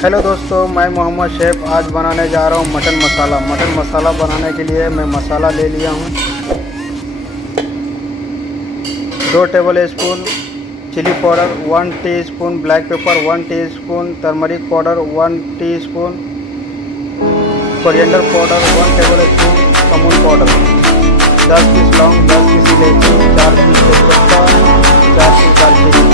हेलो दोस्तों, मैं मोहम्मद शेफ़ आज बनाने जा रहा हूँ मटन मसाला। मटन मसाला बनाने के लिए मैं मसाला ले लिया हूँ। 2 tablespoon chilli powder, 1 teaspoon black pepper, 1 teaspoon turmeric powder, 1 teaspoon coriander powder, 1 tablespoon Amul powder, 10 piece लौंग, 10 पीस इलायची, 4 पीस तेजपत्ता, 4 पीस दालचीनी।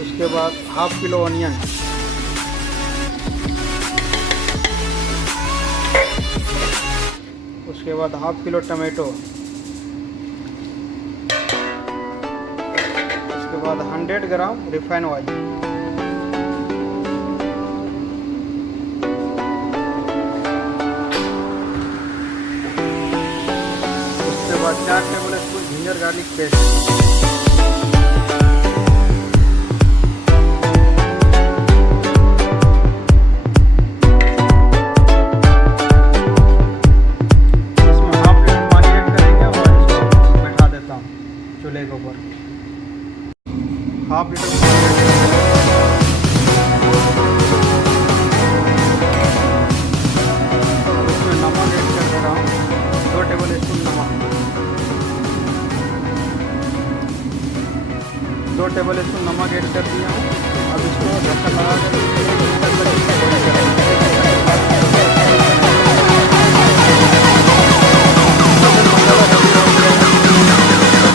उसके बाद हाफ किलो ऑनियन, उसके बाद हाफ किलो टमाटो, उसके बाद 100 ग्राम रिफाइंड ऑयल, उसके बाद 4 table spoon ginger garlic paste, चूल्हे के ऊपर हाफ लीटर उसमें नमक ऐड कर दे रहा हूँ, 2 टेबल स्पून नमक, 2 टेबल स्पून नमक ऐड कर दिया हूँ। अब इसको ढक्कन लगा कर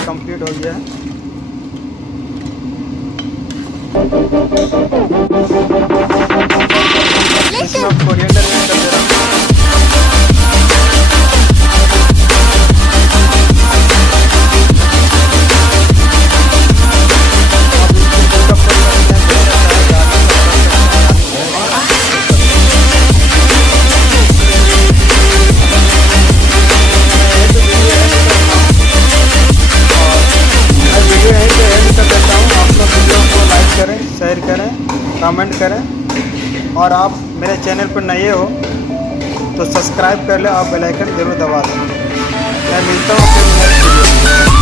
कंप्लीट हो गया है। इसमें आप कोरिएंडर ऐड कर दे रहा हूँ। शेयर करें, कमेंट करें और आप मेरे चैनल पर नए हो तो सब्सक्राइब कर ले, आप बेल आइकन जरूर दबा दें। मैं मिलता हूँ आपसे नेक्स्ट वीडियो में।